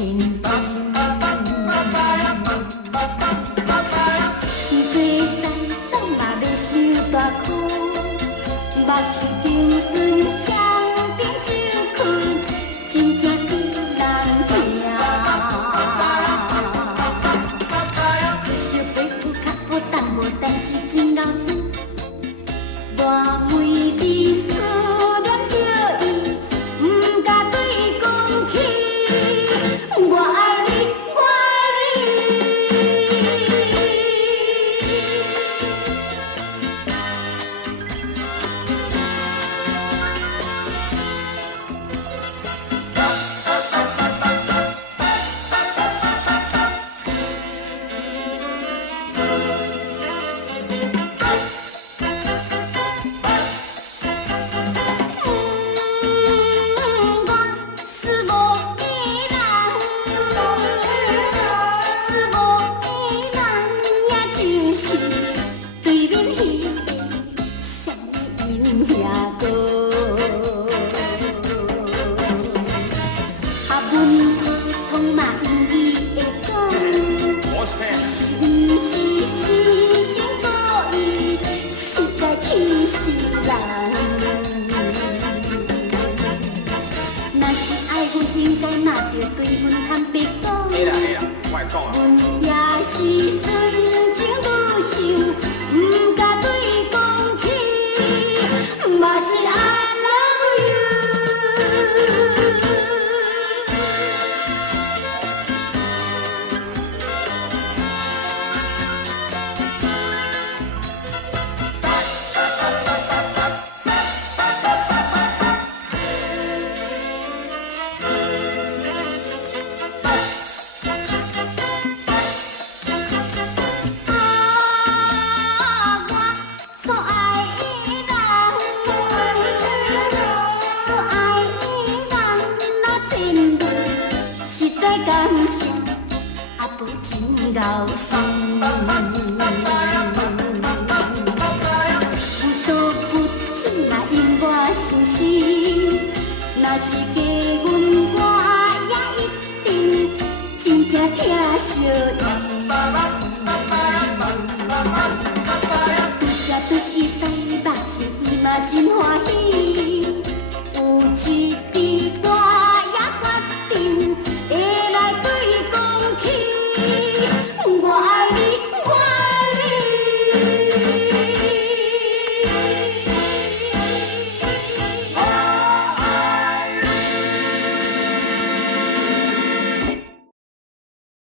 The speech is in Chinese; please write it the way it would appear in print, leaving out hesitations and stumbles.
千金。是做三三嘛要受大苦，目睭冰顺双顶就困，真正叫人疼。可惜爸母较好等无，但是真熬煮。我每日思念着伊，不敢对伊讲起，我爱你，我爱应该若着对阮坦白讲，会啦会啦，我会讲啊。阮也是纯情女秀，不敢对伊讲起，嘛是 I love you。感谢阿婆真贤心，有所不请若因我伤心，若是加阮我也一定真正疼惜伊。